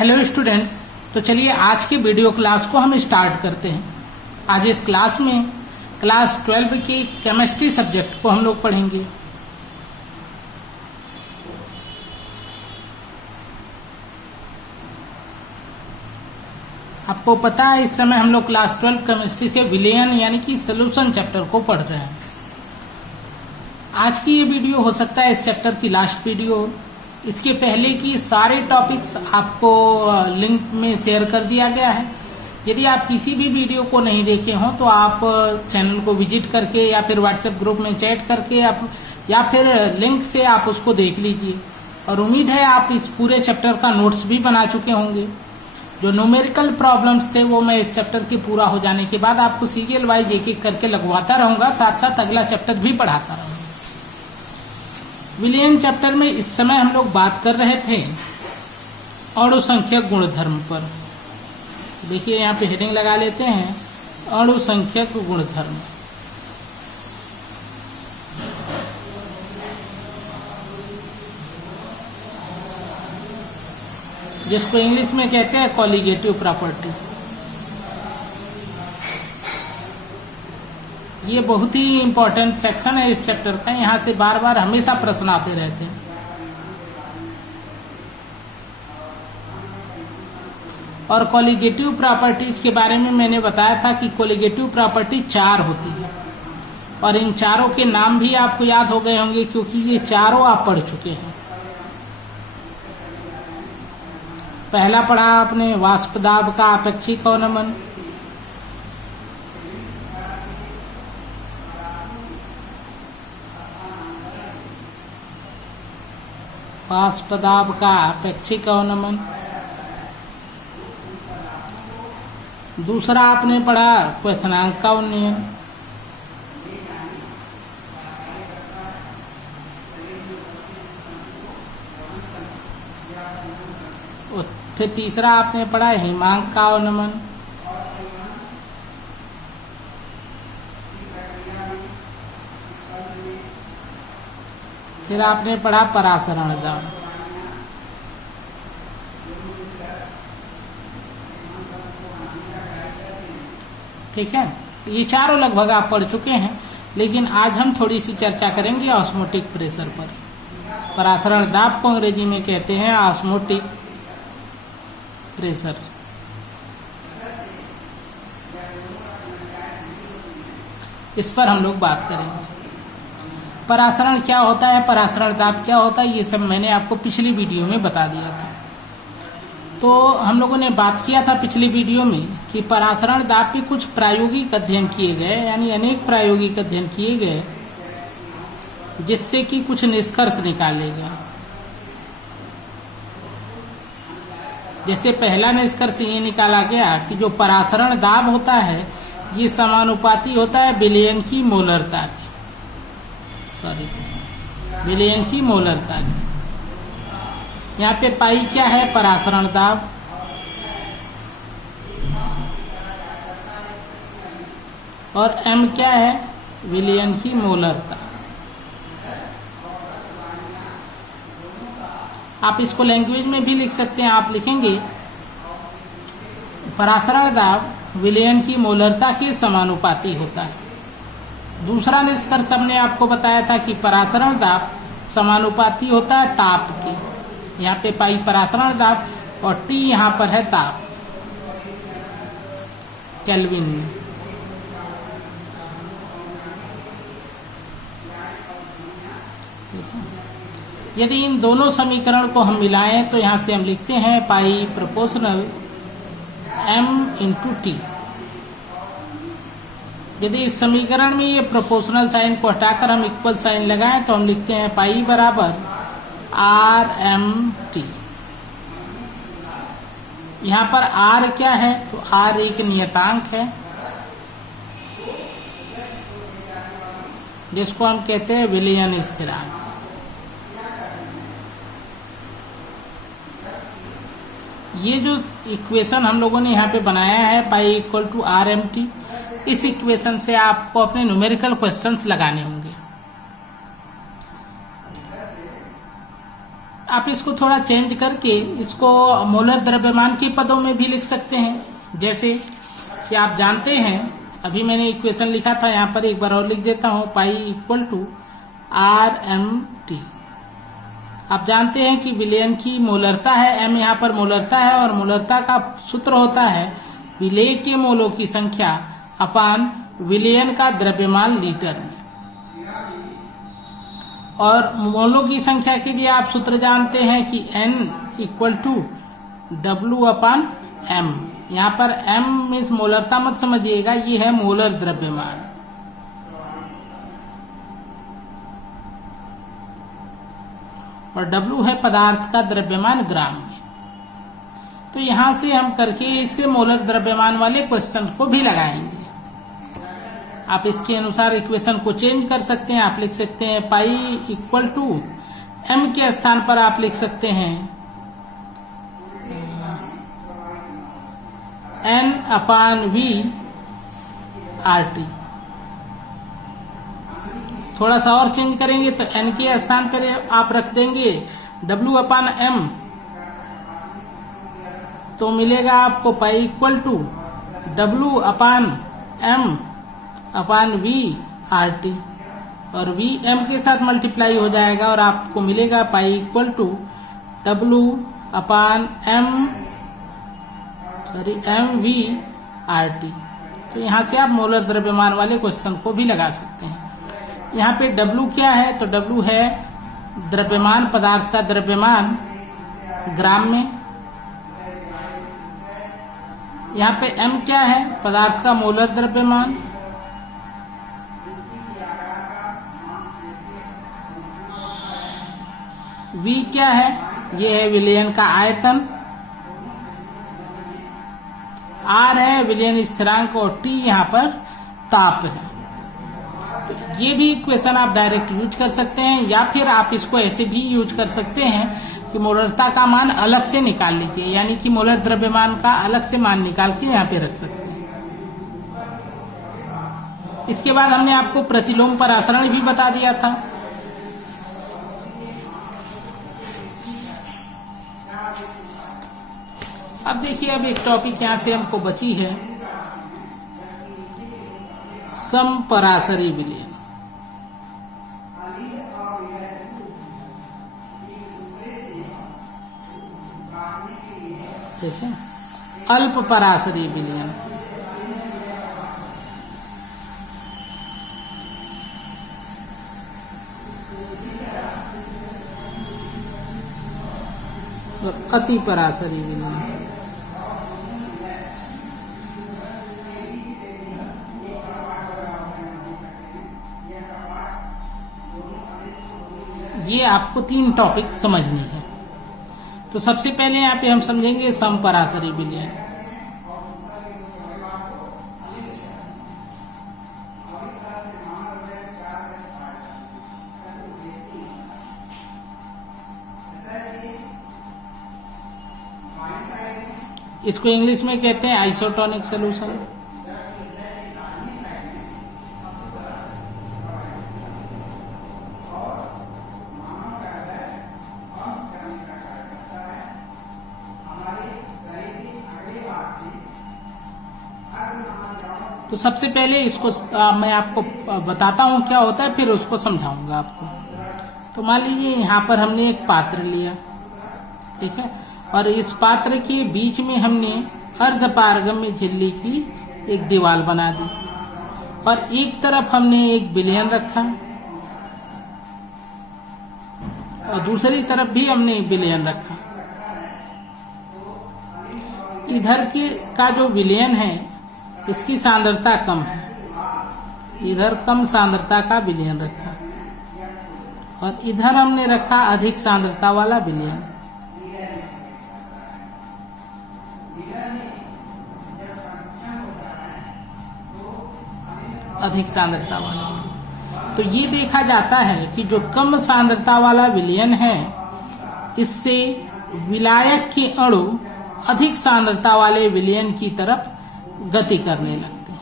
Hello students, तो चलिए आज के वीडियो क्लास को हम स्टार्ट करते हैं। आज इस क्लास में क्लास 12 की केमिस्ट्री सब्जेक्ट को हम लोग पढ़ेंगे। आपको पता है इस समय हम लोग क्लास 12 केमिस्ट्री से विलयन यानी कि सोल्यूशन चैप्टर को पढ़ रहे हैं। आज की ये वीडियो हो सकता है इस चैप्टर की लास्ट वीडियो। इसके पहले की सारे टॉपिक्स आपको लिंक में शेयर कर दिया गया है। यदि आप किसी भी वीडियो को नहीं देखे हों तो आप चैनल को विजिट करके या फिर व्हाट्सएप ग्रुप में चैट करके या फिर लिंक से आप उसको देख लीजिए। और उम्मीद है आप इस पूरे चैप्टर का नोट्स भी बना चुके होंगे। जो न्यूमेरिकल प्रॉब्लम्स थे वो मैं इस चैप्टर के पूरा हो जाने के बाद आपको सीरियल वाइज एक एक करके लगवाता रहूंगा, साथ साथ अगला चैप्टर भी पढ़ाता रहूंगा। विलयन चैप्टर में इस समय हम लोग बात कर रहे थे अणुसंख्यक गुणधर्म पर। देखिए यहाँ पे हेडिंग लगा लेते हैं, अणुसंख्यक गुणधर्म। जिसको इंग्लिश में कहते हैं कॉलिगेटिव प्रॉपर्टी। ये बहुत ही इंपॉर्टेंट सेक्शन है इस चैप्टर का। यहाँ से बार बार हमेशा प्रश्न आते रहते हैं। और कॉलिगेटिव प्रॉपर्टीज के बारे में मैंने बताया था कि कॉलिगेटिव प्रॉपर्टी 4 होती है और इन चारों के नाम भी आपको याद हो गए होंगे क्योंकि ये चारों आप पढ़ चुके हैं। पहला पढ़ा आपने वाष्प दाब का अपेक्षिक अवनमन, वाष्प दाब का अपेक्षिक अवनमन। दूसरा आपने पढ़ा क्वथनांक का उन्नयन। फिर तीसरा आपने पढ़ा हिमांक का अवनमन। फिर आपने पढ़ा परासरण दाब। ठीक है, ये चारों लगभग आप पढ़ चुके हैं, लेकिन आज हम थोड़ी सी चर्चा करेंगे ऑस्मोटिक प्रेशर पर। परासरण दाब को अंग्रेजी में कहते हैं ऑस्मोटिक प्रेशर। इस पर हम लोग बात करेंगे। परासरण क्या होता है, परासरण दाब क्या होता है, ये सब मैंने आपको पिछली वीडियो में बता दिया था। तो हम लोगों ने बात किया था पिछली वीडियो में कि परासरण दाब पे कुछ प्रायोगिक अध्ययन किए गए, यानी अनेक प्रायोगिक अध्ययन किए गए जिससे कि कुछ निष्कर्ष निकाले गए। जैसे पहला निष्कर्ष ये निकाला गया कि जो परासरण दाब होता है ये समानुपाती होता है विलयन की मोलरता के, विलयन की मोलरता की। यहाँ पे पाई क्या है, परासरण दाब, और एम क्या है, विलयन की मोलरता। आप इसको लैंग्वेज में भी लिख सकते हैं। आप लिखेंगे परासरण दाब विलयन की मोलरता के समानुपाती होता है। दूसरा निष्कर्ष हमने आपको बताया था कि परासरण दाब समानुपाती होता है ताप के। यहाँ पे पाई परासरण दाब और टी यहाँ पर है ताप, केल्विन में। यदि इन दोनों समीकरण को हम मिलाएं तो यहाँ से हम लिखते हैं पाई प्रोपोर्शनल m इंटू टी। यदि इस समीकरण में ये प्रोपोर्शनल साइन को हटाकर हम इक्वल साइन लगाएं तो हम लिखते हैं पाई बराबर आर एम टी। यहाँ पर r क्या है, तो r एक नियतांक है जिसको हम कहते हैं विलयन स्थिरांक। ये जो इक्वेशन हम लोगों ने यहाँ पे बनाया है pi equal to R M T, इस इक्वेशन से आपको अपने न्यूमेरिकल क्वेश्चंस लगाने होंगे। आप इसको थोड़ा चेंज करके इसको मोलर द्रव्यमान के पदों में भी लिख सकते हैं। जैसे कि आप जानते हैं, अभी मैंने इक्वेशन लिखा था, यहाँ पर एक बार और लिख देता हूं, पाई इक्वल टू RMT। आप जानते हैं कि विलयन की मोलरता है, m यहाँ पर मोलरता है, और मोलरता का सूत्र होता है विलेय के मोलों की संख्या अपान विलयन का द्रव्यमान लीटर में। और मोलों की संख्या के लिए आप सूत्र जानते हैं कि N equal to W upon M। यहाँ पर M मीन्स मोलरता मत समझिएगा, ये है मोलर द्रव्यमान। और W है पदार्थ का द्रव्यमान ग्राम में। तो यहां से हम करके इससे मोलर द्रव्यमान वाले क्वेश्चन को भी लगाएंगे। आप इसके अनुसार इक्वेशन को चेंज कर सकते हैं। आप लिख सकते हैं पाई इक्वल टू M के स्थान पर आप लिख सकते हैं N अपान V RT। थोड़ा सा और चेंज करेंगे तो N के स्थान पर आप रख देंगे W अपान M, तो मिलेगा आपको pi equal to W upon M upon V RT, और V M के साथ मल्टीप्लाई हो जाएगा और आपको मिलेगा pi equal to W upon MV RT। तो यहाँ से आप मोलर द्रव्यमान वाले क्वेश्चन को भी लगा सकते हैं। यहाँ पे W क्या है, तो W है द्रव्यमान, पदार्थ का द्रव्यमान ग्राम में। यहाँ पे M क्या है, पदार्थ का मोलर द्रव्यमान। V क्या है, ये है विलयन का आयतन। R है विलयन स्थिरांक, और T यहाँ पर ताप है। तो ये भी इक्वेशन आप डायरेक्ट यूज कर सकते हैं, या फिर आप इसको ऐसे भी यूज कर सकते हैं कि मोलरता का मान अलग से निकाल लीजिए, यानी कि मोलर द्रव्यमान का अलग से मान निकाल के यहाँ पे रख सकते हैं। इसके बाद हमने आपको प्रतिलोम परासरण भी बता दिया था। अब देखिए, अब एक टॉपिक यहां से हमको बची है, समपरासरी विलयन। ठीक है, अल्प परासरी विलयन। और अति परासरी विलयन। ये आपको 3 टॉपिक समझनी है। तो सबसे पहले यहाँ पे हम समझेंगे समपरासरी विलयन। इसको इंग्लिश में कहते हैं आइसोटोनिक सॉल्यूशन। तो सबसे पहले इसको मैं आपको बताता हूं क्या होता है, फिर उसको समझाऊंगा आपको। तो मान लीजिए यहाँ पर हमने एक पात्र लिया, ठीक है, और इस पात्र के बीच में हमने अर्धपारगम्य झिल्ली की एक दीवार बना दी, और एक तरफ हमने एक विलयन रखा और दूसरी तरफ भी हमने एक विलयन रखा। इधर के का जो विलयन है इसकी सांद्रता कम है, इधर कम सांद्रता का विलयन रखा, और इधर हमने रखा अधिक सांद्रता वाला विलयन। अधिक सांद्रता वाला। तो ये देखा जाता है कि जो कम सांद्रता वाला विलयन है, इससे विलायक के अणु अधिक सांद्रता वाले विलयन की तरफ गति करने लगते हैं।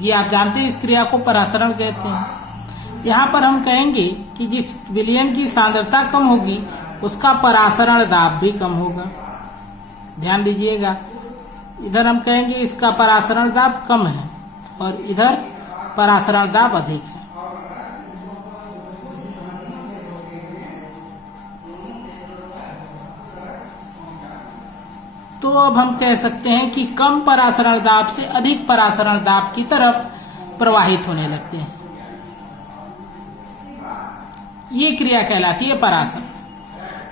ये आप जानते हैं, इस क्रिया को परासरण कहते हैं। यहाँ पर हम कहेंगे कि जिस विलयन की सांद्रता कम होगी उसका परासरण दाब भी कम होगा। ध्यान दीजिएगा, इधर हम कहेंगे इसका परासरण दाब कम है और इधर परासरण दाब अधिक है। तो अब हम कह सकते हैं कि कम परासरण दाब से अधिक परासरण दाब की तरफ प्रवाहित होने लगते हैं। ये क्रिया कहलाती है परासरण।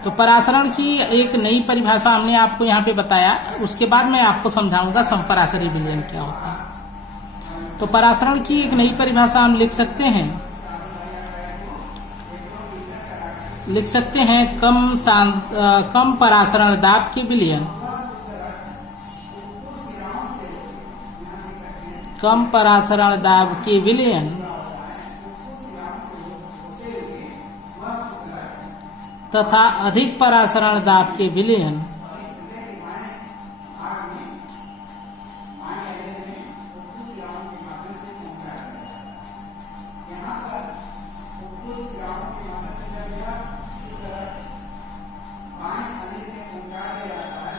तो परासरण की एक नई परिभाषा हमने आपको यहाँ पे बताया, उसके बाद मैं आपको समझाऊंगा समपरासरी विलयन क्या होता है। तो परासरण की एक नई परिभाषा हम लिख सकते हैं कम परासरण दाब के विलयन, कम परासरण दाब के विलयन तथा अधिक परासरण दाब के विलयन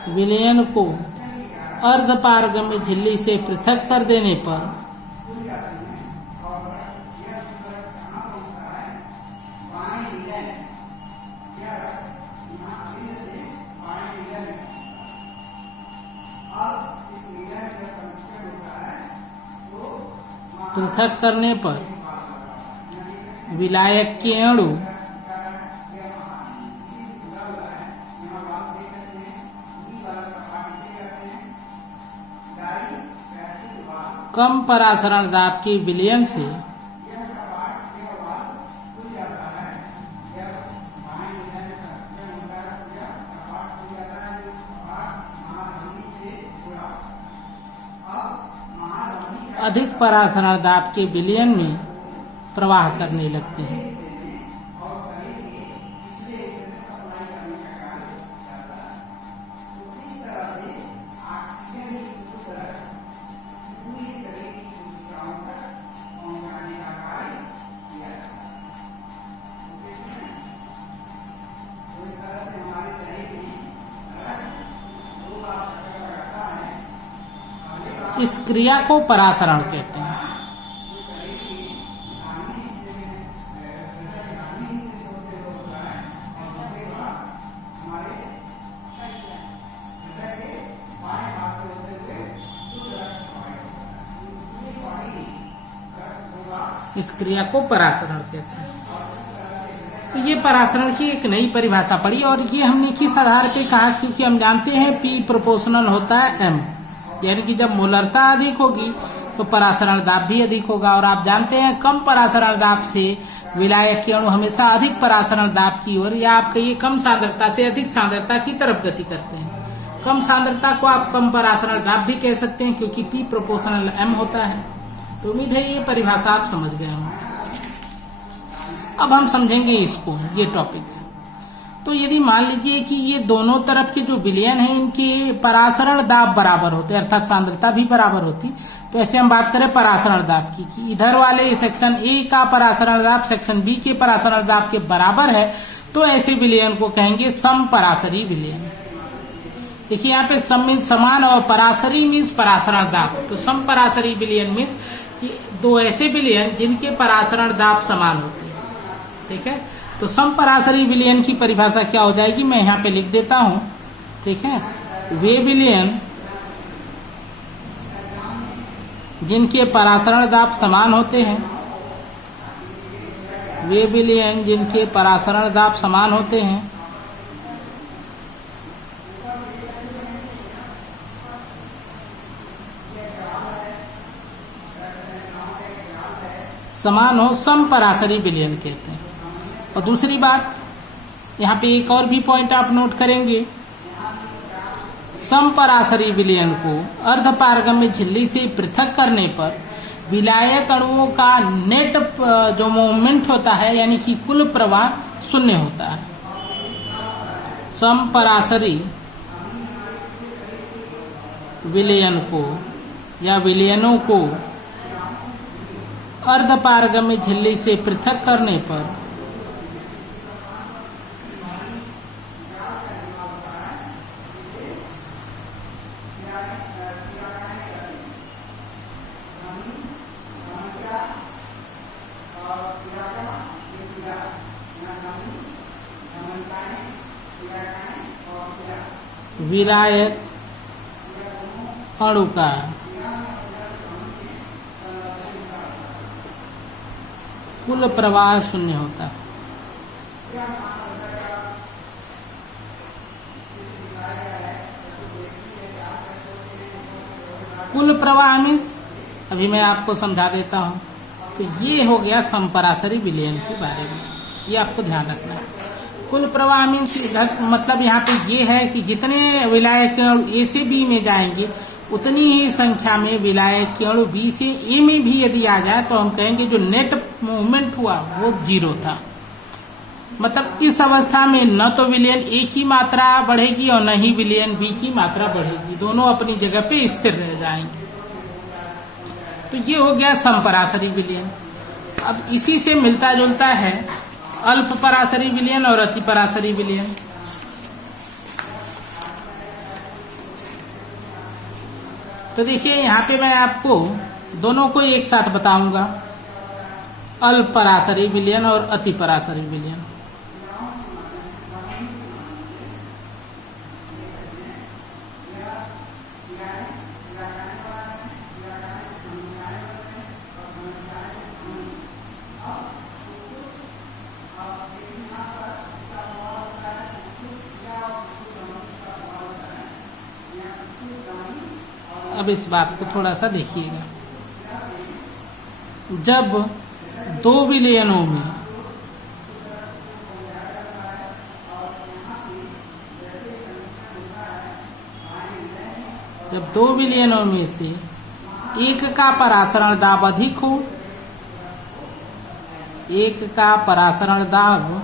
विलयन को अर्धपारगम्य झिल्ली से पृथक कर देने पर विलायक के अणु कम परासरण दाब के विलयन से अधिक परासरण दाब के विलयन में प्रवाह करने लगते हैं। इस क्रिया को परासरण कहते हैं। इस क्रिया को परासरण कहते हैं। तो ये परासरण की एक नई परिभाषा पड़ी और ये हमने किस आधार पे कहा, क्योंकि हम जानते हैं P प्रोपोर्शनल होता है M, यानी कि जब मोलरता अधिक होगी तो परासरण दाब भी अधिक होगा। और आप जानते हैं कम परासरण दाब से विलायक के अणु हमेशा अधिक परासरण दाब की ओर या आप कहिए कम सांद्रता से अधिक सांद्रता की तरफ गति करते हैं। कम सांद्रता को आप कम परासरण दाब भी कह सकते हैं क्योंकि P प्रोपोर्शनल M होता है। तो उम्मीद है ये परिभाषा आप समझ गए होंगे। अब हम समझेंगे इसको, ये टॉपिक। तो यदि मान लीजिए कि ये दोनों तरफ के जो विलयन है इनके परासरण दाब बराबर होते, अर्थात सांद्रता भी बराबर होती, तो ऐसे हम बात करें परासरण दाब की कि इधर वाले सेक्शन ए का परासरण दाब सेक्शन बी के परासरण दाब के बराबर है, तो ऐसे विलयन को कहेंगे समपरासरी विलयन। देखिए यहाँ पे सम मीन्स समान और परासरी मीन्स परासरण दाब। तो समपरासरी विलयन मीन्स दो ऐसे विलयन जिनके परासरण दाब समान होते हैं। ठीक है, तो समपरासरी विलयन की परिभाषा क्या हो जाएगी, मैं यहाँ पे लिख देता हूं। ठीक है, वे विलयन जिनके परासरण दाब समान होते हैं, वे विलयन जिनके परासरण दाब समान होते हैं, समान हो, समपरासरी विलयन कहते हैं। और दूसरी बात, यहाँ पे एक और भी पॉइंट आप नोट करेंगे, समपरासरी विलयन को अर्धपारगम्य झिल्ली से पृथक करने पर विलायक अणुओं का नेट जो मूवमेंट होता है यानी कि कुल प्रवाह शून्य होता है। समपरासरी विलयन को या विलयनों को अर्धपारगम्य झिल्ली से पृथक करने पर विलायक अणु का कुल प्रवाह शून्य होता है। कुल प्रवाह मीन्स अभी मैं आपको समझा देता हूं। तो ये हो गया समपराशरी विलयन के बारे में, ये आपको ध्यान रखना है। कुल प्रवाह मीन्स मतलब यहाँ पे ये है कि जितने विलायक अणु ए से बी में जाएंगे उतनी ही संख्या में विलायक अणु बी से ए में भी यदि आ जाए तो हम कहेंगे जो नेट मूवमेंट हुआ वो 0 था। मतलब इस अवस्था में न तो विलयन ए की मात्रा बढ़ेगी और न ही विलयन बी की मात्रा बढ़ेगी, दोनों अपनी जगह पे स्थिर रह जाएंगे। तो ये हो गया समपराशरी विलयन। अब इसी से मिलता जुलता है अल्प पराशरी विलयन और अति पराशरी विलयन। तो देखिए यहाँ पे मैं आपको दोनों को एक साथ बताऊंगा, अल्प पराशरी विलयन और अति पराशरी विलयन। अब इस बात को थोड़ा सा देखिएगा। जब दो विलयनों में से एक का परासरण दाब अधिक हो, एक का परासरण दाब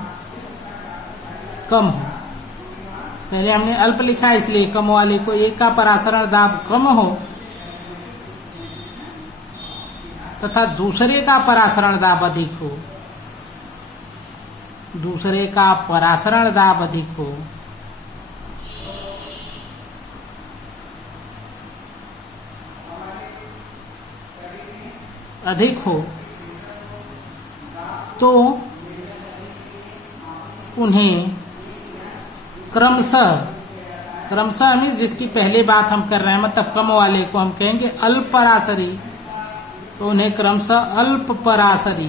कम हो। पहले हमने अल्प लिखा इसलिए कम वाले को, एक का परासरण दाब कम हो तथा दूसरे का परासरण दाब अधिक हो, दूसरे का परासरण दाब अधिक हो, तो उन्हें क्रमशः में जिसकी पहले बात हम कर रहे हैं, मतलब कम वाले को हम कहेंगे अल्प पराशरी, तो उन्हें क्रमशः अल्प पराशरी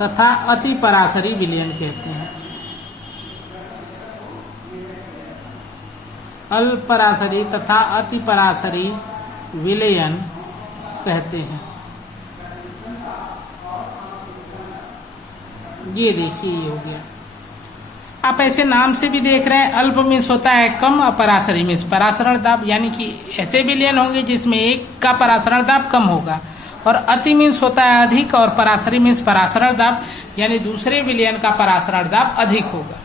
तथा अति पराशरी विलयन कहते हैं। अल्प पराशरी तथा अति पराशरी विलयन कहते हैं। ये देखिए ये हो गया। आप ऐसे नाम से भी देख रहे हैं, अल्प मीन्स होता है कम और पराशरी मीन्स परासरण दाब, यानी कि ऐसे विलयन होंगे जिसमें एक का परासरण दाब कम होगा, और अति मीन्स होता है अधिक और पराशरी मीन्स परासरण दाब यानी दूसरे विलयन का परासरण दाब अधिक होगा।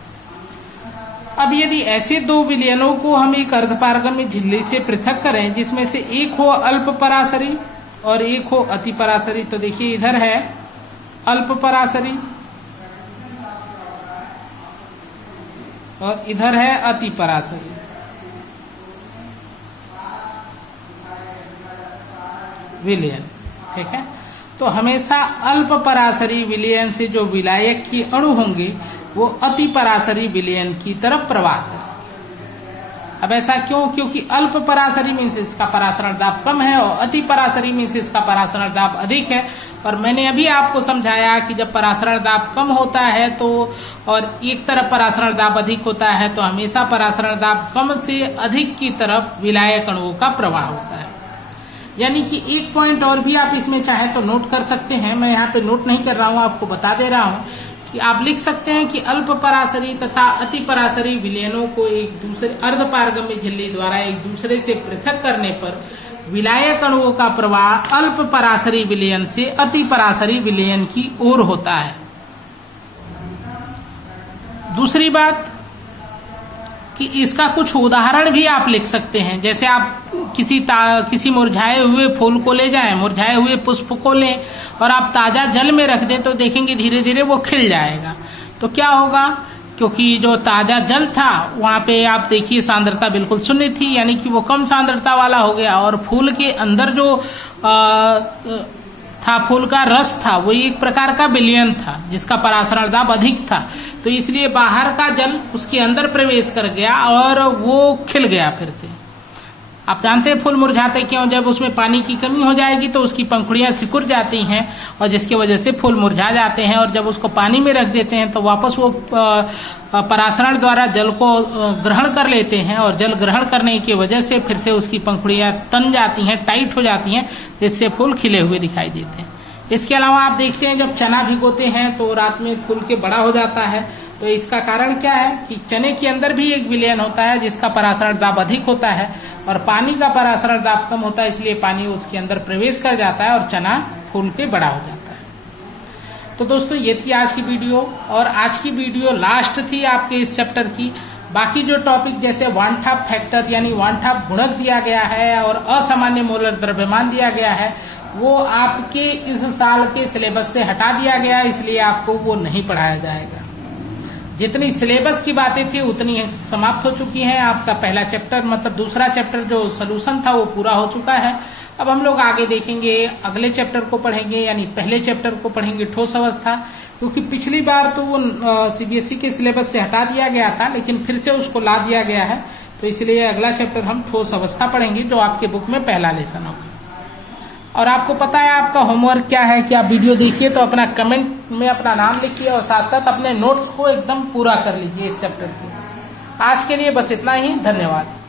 अब यदि ऐसे दो विलयनों को हम एक अर्धपारगम्य झिल्ली से पृथक करें जिसमें से एक हो अल्प पराशरी और एक हो अति पराशरी, तो देखिए इधर है अल्प पराशरी और इधर है अति पराशरी। विलयन, ठीक है। तो हमेशा अल्प पराशरी विलयन से जो विलायक की अणु होंगे वो अति पराशरी विलयन की तरफ प्रवाह करें। अब ऐसा क्यों? क्योंकि अल्प पराशरी मीन्स इसका परासरण दाब कम है और अति पराशरी मीन्स इसका परासरण दाब अधिक है। और मैंने अभी आपको समझाया कि जब परासरण दाब कम होता है तो और एक तरफ परासरण दाब अधिक होता है तो हमेशा परासरण दाब कम से अधिक की तरफ विलायक अणुओं का प्रवाह होता है। यानी कि एक पॉइंट और भी आप इसमें चाहे तो नोट कर सकते हैं, मैं यहाँ पे नोट नहीं कर रहा हूँ, आपको बता दे रहा हूँ कि आप लिख सकते हैं कि अल्प पराशरी तथा अति पराशरी विलयनों को एक दूसरे अर्धपारगम्य झिल्ली द्वारा एक दूसरे से पृथक करने पर विलायक अणुओं का प्रवाह अल्प पराशरी विलयन से अति पराशरी विलयन की ओर होता है। दूसरी बात कि इसका कुछ उदाहरण भी आप लिख सकते हैं। जैसे आप किसी मुरझाए हुए फूल को ले जाएं, मुरझाए हुए पुष्प को लें और आप ताजा जल में रख दें तो देखेंगे धीरे धीरे वो खिल जाएगा। तो क्या होगा? क्योंकि जो ताजा जल था वहां पे आप देखिए सांद्रता बिल्कुल शून्य थी, यानी कि वो कम सांद्रता वाला हो गया और फूल के अंदर जो था, फूल का रस था, वो एक प्रकार का विलयन था जिसका परासरण दाब अधिक था, तो इसलिए बाहर का जल उसके अंदर प्रवेश कर गया और वो खिल गया फिर से। आप जानते हैं फूल मुरझाते क्यों? जब उसमें पानी की कमी हो जाएगी तो उसकी पंखुड़ियां सिकुड़ जाती हैं और जिसकी वजह से फूल मुरझा जाते हैं, और जब उसको पानी में रख देते हैं तो वापस वो परासरण द्वारा जल को ग्रहण कर लेते हैं, और जल ग्रहण करने की वजह से फिर से उसकी पंखुड़ियां तन जाती हैं, टाइट हो जाती हैं, जिससे फूल खिले हुए दिखाई देते हैं। इसके अलावा आप देखते हैं जब चना भिगोते हैं तो रात में फूल के बड़ा हो जाता है, तो इसका कारण क्या है कि चने के अंदर भी एक विलयन होता है जिसका परासरण दाब अधिक होता है और पानी का परासरण दाब कम होता है, इसलिए पानी उसके अंदर प्रवेश कर जाता है और चना फूल के बड़ा हो जाता है। तो दोस्तों ये थी आज की वीडियो, और आज की वीडियो लास्ट थी आपके इस चैप्टर की। बाकी जो टॉपिक जैसे वन हाफ फैक्टर यानी वन हाफ गुणक दिया गया है और असामान्य मोलर द्रव्यमान दिया गया है, वो आपके इस साल के सिलेबस से हटा दिया गया, इसलिए आपको वो नहीं पढ़ाया जाएगा। जितनी सिलेबस की बातें थी उतनी समाप्त हो चुकी हैं। आपका पहला चैप्टर मतलब दूसरा चैप्टर जो सोल्यूशन था वो पूरा हो चुका है। अब हम लोग आगे देखेंगे, अगले चैप्टर को पढ़ेंगे, यानी पहले चैप्टर को पढ़ेंगे ठोस अवस्था, क्योंकि पिछली बार तो वो सीबीएसई के सिलेबस से हटा दिया गया था लेकिन फिर से उसको ला दिया गया है, तो इसलिए अगला चैप्टर हम ठोस अवस्था पढ़ेंगे जो आपके बुक में पहला लेसन होगा। और आपको पता है आपका होमवर्क क्या है कि आप वीडियो देखिए तो अपना कमेंट में अपना नाम लिखिए और साथ साथ अपने नोट्स को एकदम पूरा कर लीजिए इस चैप्टर के। आज के लिए बस इतना ही, धन्यवाद।